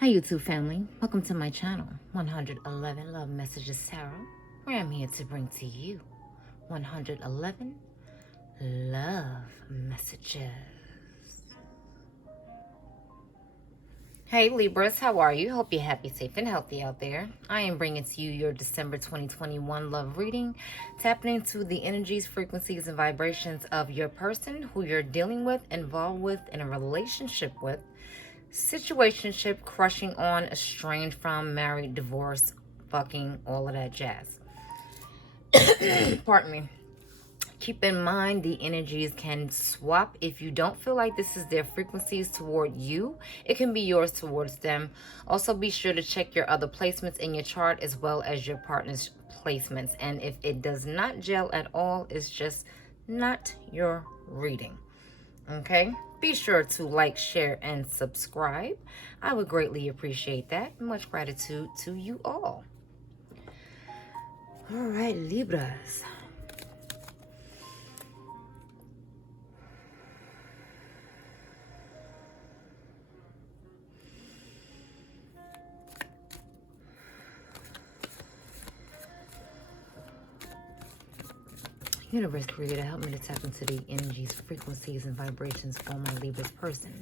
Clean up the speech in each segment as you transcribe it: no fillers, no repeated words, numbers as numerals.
Hi YouTube family, welcome to my channel 111 Love Messages Tarot, where I'm here to bring to you 111 love messages. Hey Libras, how are you? Hope you're happy, safe, and healthy out there. I am bringing to you your December 2021 love reading, tapping into the energies, frequencies, and vibrations of your person who you're dealing with, involved with, in a relationship with, situationship, crushing on, estranged from, married, divorced, fucking, all of that jazz. Pardon me. Keep in mind the energies can swap. If you don't feel like this is their frequencies toward you, it can be yours towards them. Also be sure to check your other placements in your chart as well as your partner's placements. And if it does not gel at all, it's just not your reading. Okay? Be sure to like, share, and subscribe. I would greatly appreciate that. Much gratitude to you all. All right, Libras. Universe Creator, help me to tap into the energies, frequencies, and vibrations for my Libras person.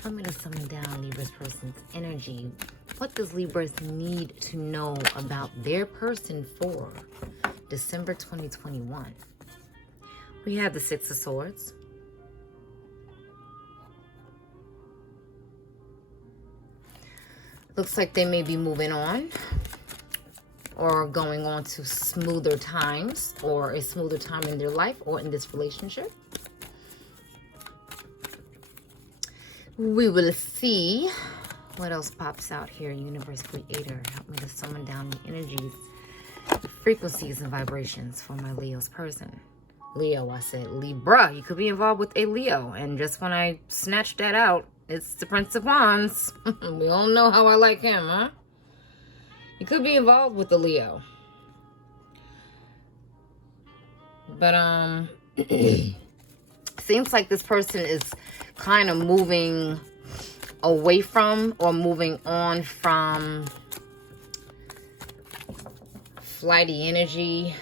Help me to summon down Libras person's energy. What does Libras need to know about their person for December 2021? We have the Six of Swords. Looks like they may be moving on, or going on to smoother times, or a smoother time in their life or in this relationship. We will see what else pops out here. Universe Creator, help me to summon down the energies, frequencies, and vibrations for my Leo's person. Leo, I said Libra. You could be involved with a Leo. And just when I snatched that out, it's the Prince of Wands. We all know how I like him, huh? You could be involved with the Leo. But, seems like this person is kind of moving away from or moving on from flighty energy,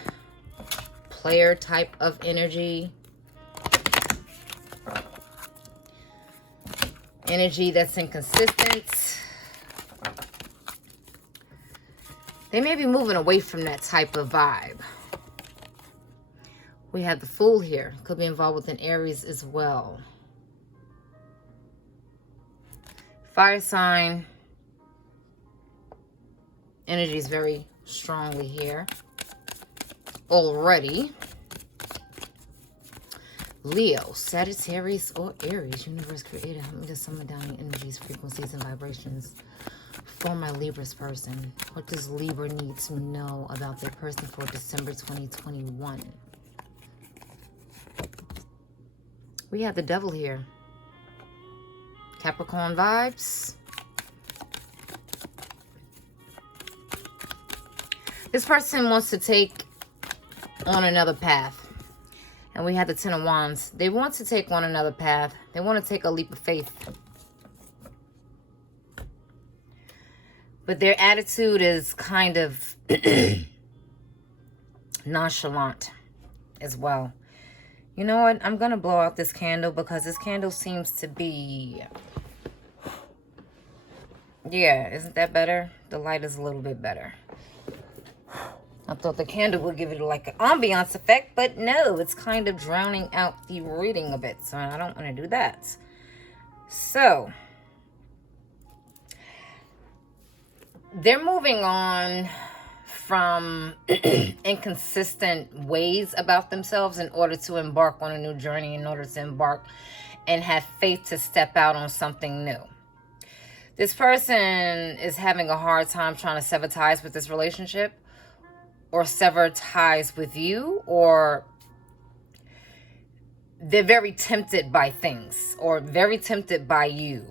player type of energy. Energy that's inconsistent. They may be moving away from that type of vibe. We have the Fool here. Could be involved with an Aries as well. Fire sign. Energy is very strongly here already. Leo, Sagittarius, or Aries. Universe Creator, help me to summon down the energies, frequencies, and vibrations for my Libra's person. What does Libra need to know about their person for December 2021? We have the Devil here. Capricorn vibes. This person wants to take on another path. And we have the Ten of Wands. They want to take on another path. They want to take a leap of faith. But their attitude is kind of nonchalant as well. You know what? I'm going to blow out this candle because this candle seems to be... Yeah, isn't that better? The light is a little bit better. I thought the candle would give it like an ambiance effect, but no, it's kind of drowning out the reading a bit, so I don't want to do that. So, they're moving on from inconsistent ways about themselves in order to embark on a new journey, in order to embark and have faith to step out on something new. This person is having a hard time trying to sever ties with this relationship, or sever ties with you, or they're very tempted by things, or very tempted by you,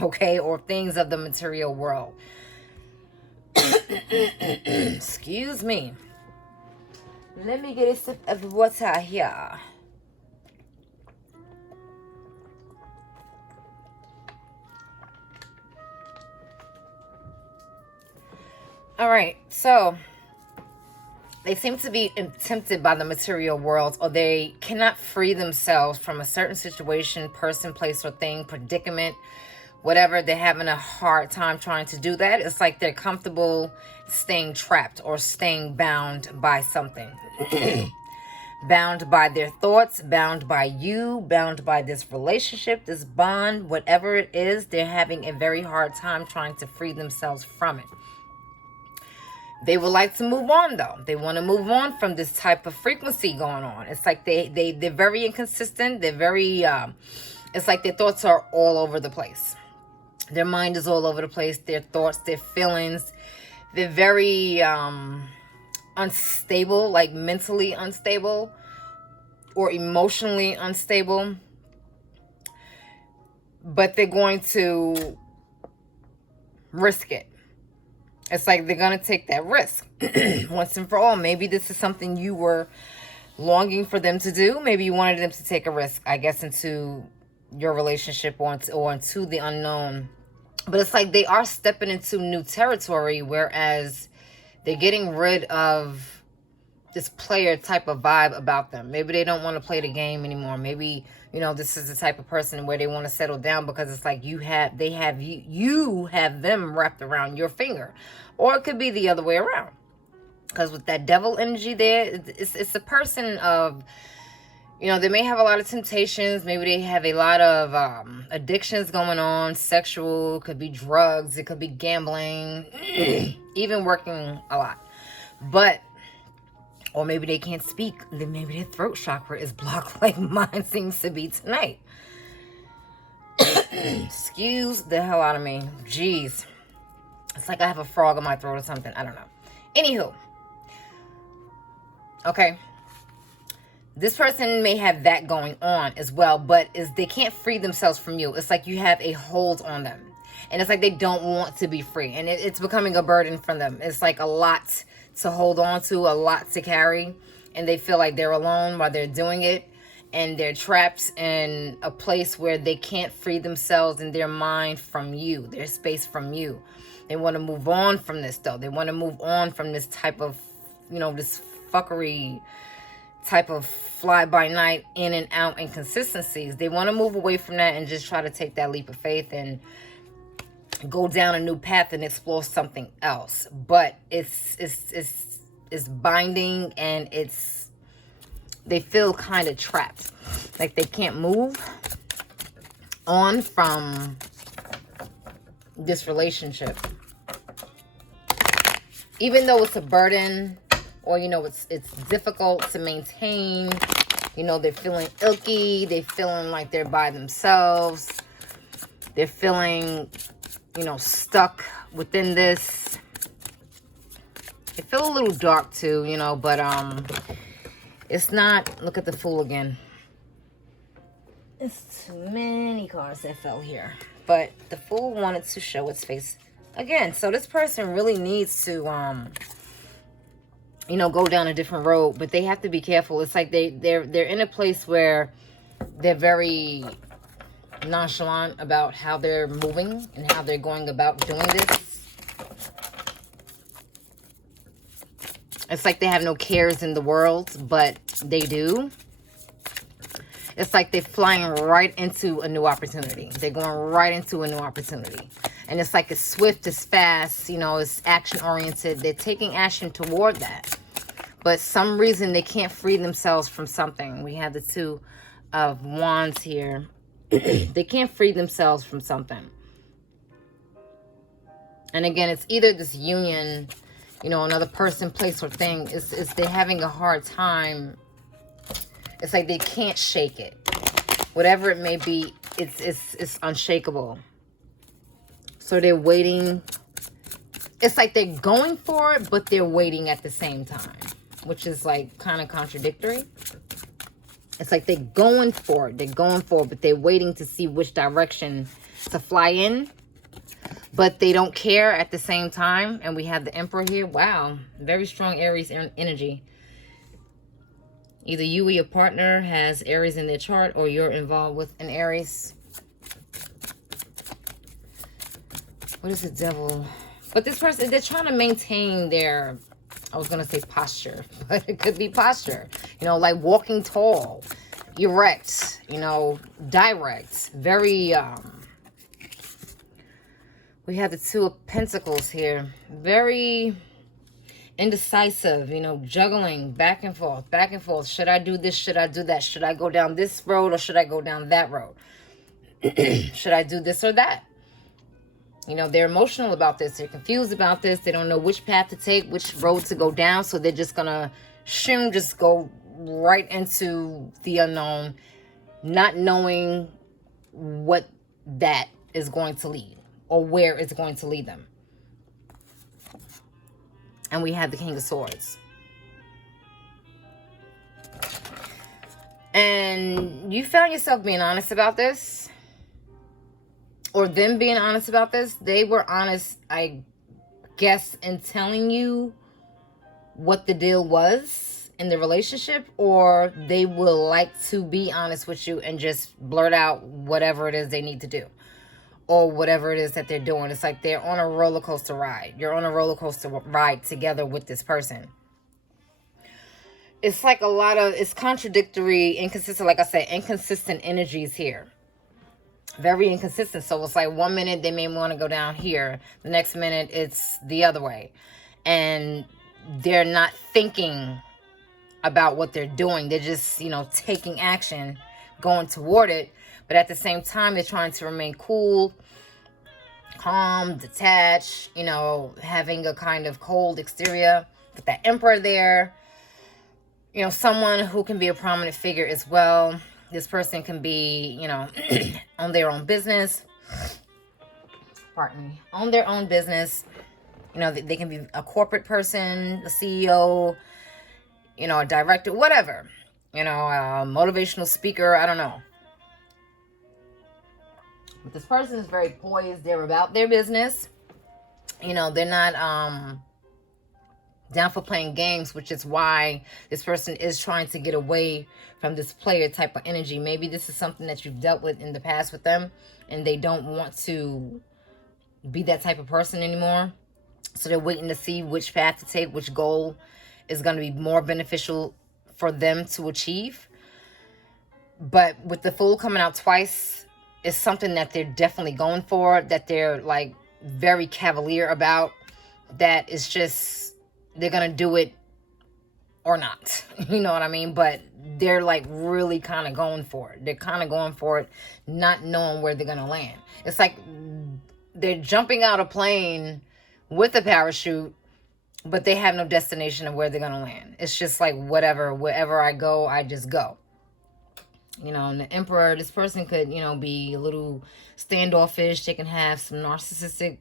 okay, or things of the material world. Excuse me. Let me get a sip of water here. All right, so they seem to be tempted by the material world, or they cannot free themselves from a certain situation, person, place, or thing, predicament, whatever. They're having a hard time trying to do that. It's like they're comfortable staying trapped or staying bound by something. Bound by their thoughts, bound by you, bound by this relationship, this bond, whatever it is. They're having a very hard time trying to free themselves from it. They would like to move on, though. They want to move on from this type of frequency going on. It's like they're very inconsistent. They're very, it's like their thoughts are all over the place. Their mind is all over the place. Their thoughts, their feelings. They're very unstable, like mentally unstable or emotionally unstable. But they're going to risk it. It's like they're going to take that risk once and for all. Maybe this is something you were longing for them to do. Maybe you wanted them to take a risk, I guess, into your relationship or into the unknown. But it's like they are stepping into new territory, whereas they're getting rid of this player type of vibe about them. Maybe they don't want to play the game anymore. Maybe, you know, this is the type of person where they want to settle down because it's like you have them wrapped around your finger. Or it could be the other way around. Because with that devil energy there, it's a person of, you know, they may have a lot of temptations. Maybe they have a lot of addictions going on. Sexual, could be drugs. It could be gambling. Even working a lot. But, or maybe they can't speak. Then maybe their throat chakra is blocked like mine seems to be tonight. Excuse the hell out of me. Jeez. It's like I have a frog in my throat or something. I don't know. Anywho. Okay. This person may have that going on as well, but they can't free themselves from you. It's like you have a hold on them. And it's like they don't want to be free. And it's becoming a burden for them. It's like a lot to hold on to, a lot to carry. And they feel like they're alone while they're doing it. And they're trapped in a place where they can't free themselves in their mind from you, their space from you. They want to move on from this, though. They want to move on from this type of, you know, this fuckery type of fly-by-night in and out inconsistencies. They want to move away from that and just try to take that leap of faith and go down a new path and explore something else. But it's binding, and they feel kind of trapped. Like they can't move on from this relationship. Even though it's a burden, or, you know, it's difficult to maintain. You know, they're feeling icky. They're feeling like they're by themselves. They're feeling, you know, stuck within this. They feel a little dark too, you know, but it's not. Look at the Fool again. It's too many cards that fell here. But the Fool wanted to show its face again. So this person really needs to you know, go down a different road, but they have to be careful. It's like they're in a place where they're very nonchalant about how they're moving and how they're going about doing this. It's like they have no cares in the world, but they do. It's like they're flying right into a new opportunity. They're going right into a new opportunity. And it's like it's swift, it's fast, you know, it's action-oriented. They're taking action toward that. But some reason they can't free themselves from something. We have the Two of Wands here. They can't free themselves from something. And again, it's either this union, you know, another person, place, or thing. It's they're having a hard time. It's like they can't shake it. Whatever it may be, it's unshakable. So they're waiting. It's like they're going for it, but they're waiting at the same time, which is like kind of contradictory. It's like they're going for it. They're going for it, but they're waiting to see which direction to fly in. But they don't care at the same time. And we have the Emperor here. Wow. Very strong Aries energy. Either you or your partner has Aries in their chart, or you're involved with an Aries. What is the Devil But this person, they're trying to maintain their, I was going to say posture, but it could be posture. You know, like walking tall, erect, you know, direct. Very, we have the Two of Pentacles here. Very indecisive, you know, juggling back and forth, back and forth. Should I do this? Should I do that? Should I go down this road or should I go down that road? Should I do this or that? You know, they're emotional about this. They're confused about this. They don't know which path to take, which road to go down. So they're just going to just go right into the unknown, not knowing what that is going to lead or where it's going to lead them. And we have the King of Swords. And you found yourself being honest about this. Or them being honest about this. They were honest, I guess, in telling you what the deal was in the relationship. Or they will like to be honest with you and just blurt out whatever it is they need to do. Or whatever it is that they're doing. It's like they're on a roller coaster ride. You're on a roller coaster ride together with this person. It's like a lot of, it's contradictory, inconsistent, like I said, inconsistent energies here. Very inconsistent. So it's like 1 minute they may want to go down here. The next minute it's the other way. And they're not thinking about what they're doing. They're just, you know, taking action, going toward it. But at the same time, they're trying to remain cool, calm, detached, you know, having a kind of cold exterior. With that Emperor there. You know, someone who can be a prominent figure as well. This person can be, you know, on their own business. Pardon me. On their own business. You know, they can be a corporate person, a CEO, you know, a director, whatever. You know, a motivational speaker, I don't know. But this person is very poised. They're about their business. You know, they're not down for playing games, which is why this person is trying to get away from this player type of energy. Maybe this is something that you've dealt with in the past with them, and they don't want to be that type of person anymore. So they're waiting to see which path to take, which goal is going to be more beneficial for them to achieve. But with the Fool coming out twice, it's something that they're definitely going for, that they're like very cavalier about, that is just, they're going to do it or not. You know what I mean? But they're like really kind of going for it. They're kind of going for it, not knowing where they're going to land. It's like they're jumping out a plane with a parachute, but they have no destination of where they're going to land. It's just like whatever, wherever I go, I just go. You know, and the Emperor, this person could, you know, be a little standoffish. They can have some narcissistic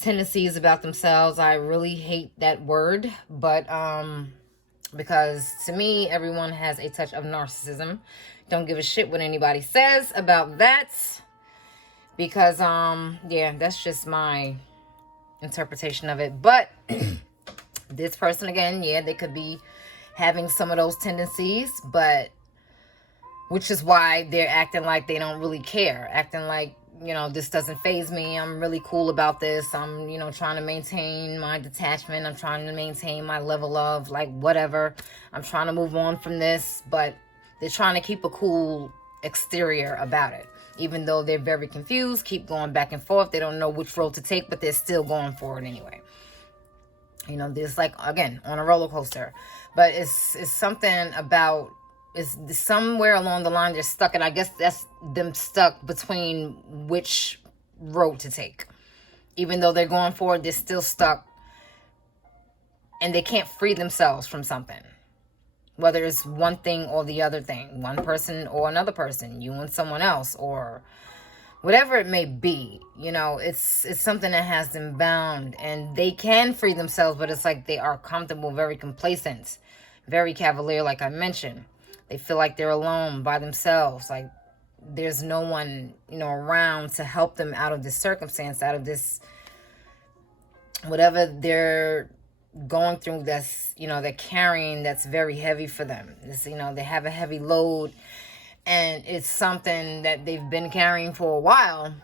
tendencies about themselves. I really hate that word, but because to me, everyone has a touch of narcissism. Don't give a shit what anybody says about that, because yeah, that's just my interpretation of it. But this person, again, yeah, they could be having some of those tendencies, but which is why they're acting like they don't really care, acting like, you know, this doesn't faze me. I'm really cool about this. I'm, you know, trying to maintain my detachment. I'm trying to maintain my level of, like, whatever. I'm trying to move on from this. But they're trying to keep a cool exterior about it. Even though they're very confused, keep going back and forth. They don't know which road to take, but they're still going for it anyway. You know, there's like, again, on a roller coaster. But it's something about, is somewhere along the line they're stuck, and I guess that's them stuck between which road to take. Even though they're going forward, they're still stuck, and they can't free themselves from something. Whether it's one thing or the other thing, one person or another person, you and someone else, or whatever it may be. You know, it's something that has them bound, and they can free themselves, but it's like they are comfortable, very complacent, very cavalier, like I mentioned. They feel like they're alone by themselves. Like there's no one, you know, around to help them out of this circumstance, out of this, whatever they're going through, that's, you know, they're carrying, that's very heavy for them. It's, you know, they have a heavy load, and it's something that they've been carrying for a while.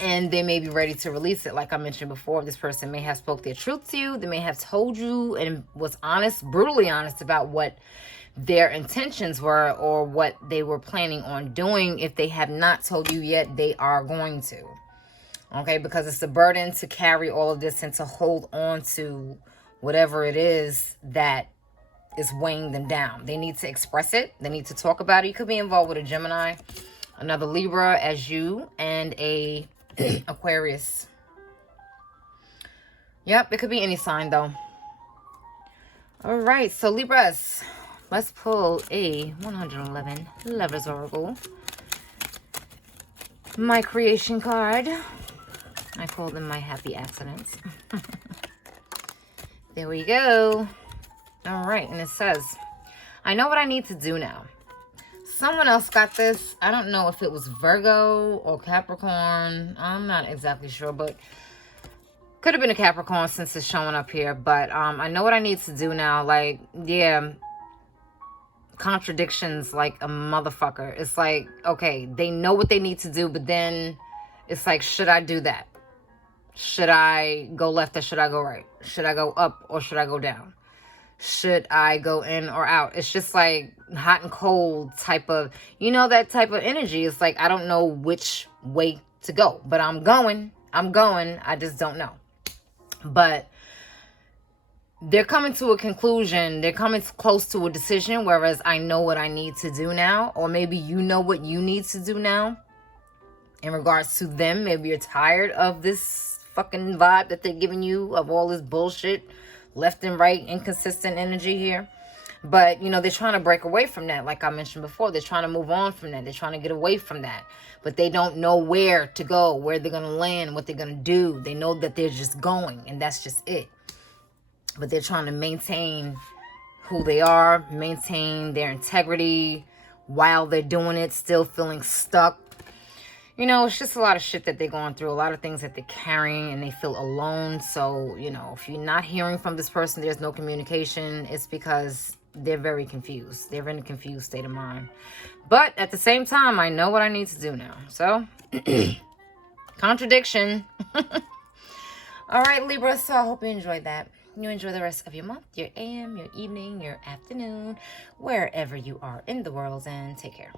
And they may be ready to release it. Like I mentioned before, this person may have spoke their truth to you. They may have told you and was honest, brutally honest about what their intentions were or what they were planning on doing. If they have not told you yet, they are going to. Okay, because it's a burden to carry all of this and to hold on to whatever it is that is weighing them down. They need to express it. They need to talk about it. You could be involved with a Gemini, another Libra as you, and a Aquarius. Yep, it could be any sign though. All right, so Libras, let's pull a 111 Lovers Oracle. My creation card. I call them my happy accidents. There we go. All right, and it says, I know what I need to do now. Someone else got this. I don't know if it was Virgo or Capricorn. I'm not exactly sure, but could have been a Capricorn since it's showing up here. But I know what I need to do now. Like, yeah, contradictions like a motherfucker. It's like, okay, they know what they need to do, but then it's like, should I do that? Should I go left or should I go right? Should I go up or should I go down? Should I go in or out? It's just like hot and cold type of, you know, that type of energy. It's like, I don't know which way to go, but I'm going. I just don't know. But they're coming to a conclusion. They're coming close to a decision, whereas I know what I need to do now. Or maybe you know what you need to do now in regards to them. Maybe you're tired of this fucking vibe that they're giving you, of all this bullshit, left and right, inconsistent energy here. But, you know, they're trying to break away from that. Like I mentioned before, they're trying to move on from that. They're trying to get away from that. But they don't know where to go, where they're going to land, what they're going to do. They know that they're just going, and that's just it. But they're trying to maintain who they are, maintain their integrity while they're doing it, still feeling stuck. You know, it's just a lot of shit that they're going through, a lot of things that they're carrying, and they feel alone. So, you know, if you're not hearing from this person, there's no communication, it's because they're very confused. They're in a confused state of mind. But at the same time, I know what I need to do now. So, contradiction. All right, Libra, so I hope you enjoyed that. You enjoy the rest of your month, your AM, your evening, your afternoon, wherever you are in the world, and take care.